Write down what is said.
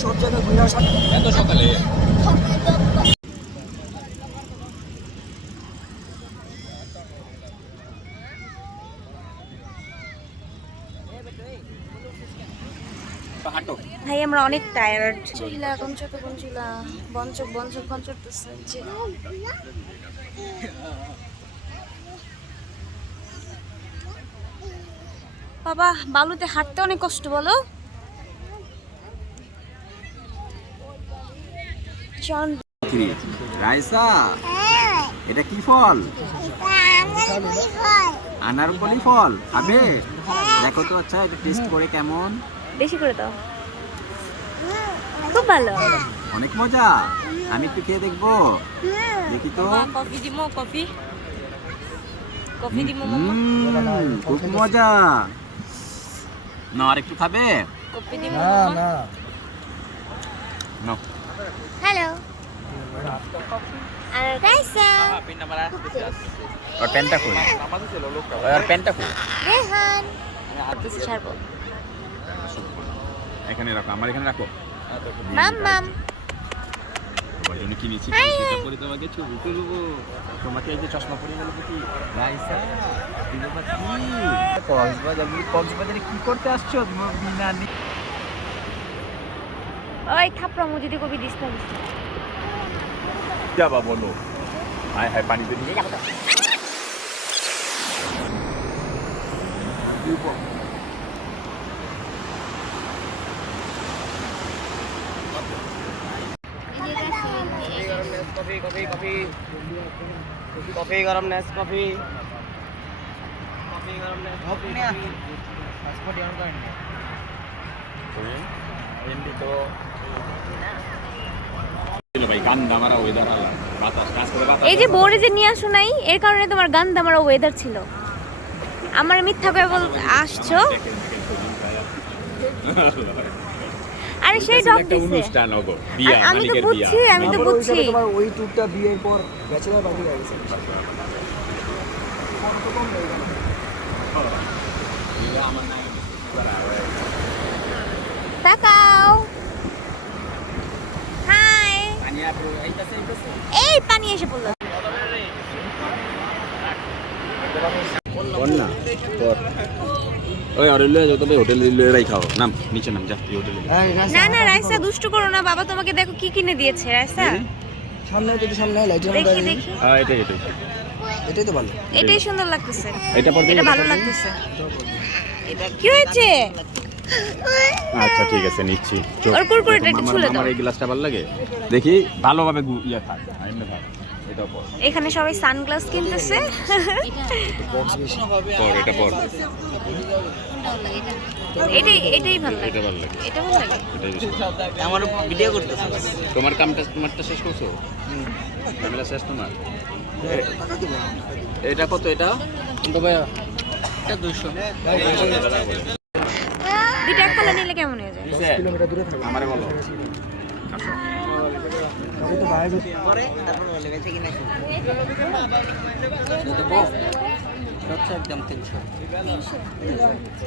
সব জায়গায় ঘুরে আসা এত সকালে ভাই আমরা অনেক টায়ার্ড চিলা কঞ্চক কঞ্চিলা বঞ্চক বঞ্চক কঞ্চকতেছে যে বাবা বালুতে হাঁটতে অনেক কষ্ট বলো চল রাইসা এটা কি ফল? আনারকলি ফল খাবে? দেখো তো আচ্ছা এটা টেস্ট করে কেমন। বেশি করে দাও খুব ভালো অনেক মজা। আমি একটু খেয়ে দেখবো। দেখি তো। কফি দিমো কফি কফি দিমো খুব মজা। না আর একটু খাবে? কফি দিমো না না নাও। হ্যালো আর গাইসা আর পেনটা কই? আর পেনটা কই? রেহান কিছু ছাড়বো এখানে রাখো, আমার এখানে রাখো। মাম মাম তোমার জন্য কিনেছি, সেটা পরে তোমাকে ছবি তুলবো। তোমাকে এই যে চশমা পরে গেল কি রাইসা দিলো বাকি কক্সবাজারে কি করতে আসছো বিনা? ওই থাপড়া মু যদি কবি দিস না যাবা বলো। হায় হায় পানিতে নিয়ে যাবো। কফি কফি কফি কফি গরম নেস কফি কফি গরম নেস কফি পাসপোর্ট অন করেন হিন্দি তো ভাই গান্ডা মারা ওয়েদার আলা বাতাস কাজ করে বাতাস। এই যে বোর্ডে যে নিয়ে আসো নাই এর কারণে তোমার গান্দা মারা ওয়েদার ছিল। আমার মিথ্যা করে আসছো আরে সেই ডক একটা দিছে অনুষ্ঠান ওগো বিয়া আমি তো মালিকের বিয়া। বুঝছি আমি তো বুঝছি তোমার ওই ট্যুরটা বিয়ের পর ব্যাচেলর পার্টি হয়ে গেছে তাকাও হাই এই পানি এসে পড়লো বন্না পর ওই আর লয়ে যাও তবে হোটেলে লয়ে রাই খাও। নাম নিচে নাম যা তুই হোটেলে। না না রাইসা দুষ্টু করো না বাবা তোমাকে দেখো কি কিনে দিয়েছে রাইসা সামনে যদি সামনে লাইট দেখি দেখি হ্যাঁ এটাই এটাই তো ভালো এটাই সুন্দর লাগতেছে এটা পর এটা ভালো লাগতেছে কি হয়েছে আচ্ছা ঠিক আছে নিচ্ছি। ওর কুরকুরেটা একটু ছুলে দাও আমার এই গ্লাসটা ভালো লাগে দেখি ভালোভাবে ইয়া থাক আইনে থাক এটা পর এখানে সবাই সানগ্লাস কিনতেছে বক্স বেশি পর এটা পর এটাই ভালো লাগে এটা ভালো লাগে এটা ভালো লাগে এটাই বেশি আমার ভিডিও করতেছে তোমার তোমারটা শেষ করছো? ঝামেলা শেষ তোমার? এটা কত এটা? তো ভাইয়া এটা 200 দুইটা এক কালার নিলে কেমন হয়ে যায় 10 কিলোমিটার দূরে থাকে আমারে বলো। আমি তো বাইরে পরে তারপর বলে বেঁচে কিনা একদম 300